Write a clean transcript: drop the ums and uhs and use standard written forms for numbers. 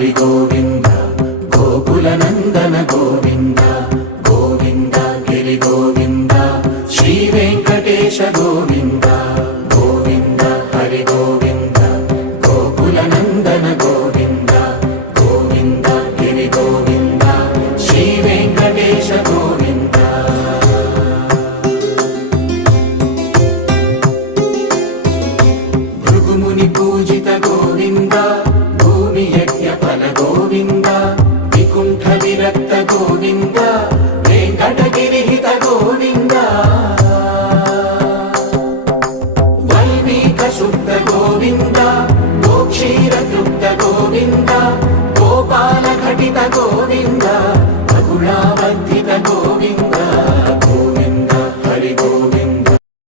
హరి గోవింద గోకుల నందన గోవింద గోవింద గిరి గోవింద శ్రీ వెంకటేశ గోవింద గోవింద హరి గోవింద గోకుల నందన గోవింద గోవింద గిరి గోవింద శ్రీ వెంకటేశ గోవింద భృగుముని పూజిత గోవింద భూమి యజ్ఞ ఫల గోవింద వికుంఠ విరక్త గోవింద వెంకటగిరిహిత గోవింద వైదిక శుద్ధ గోవింద గోక్షీర తృప్త గోవింద గోపాల ఘటిత గోవింద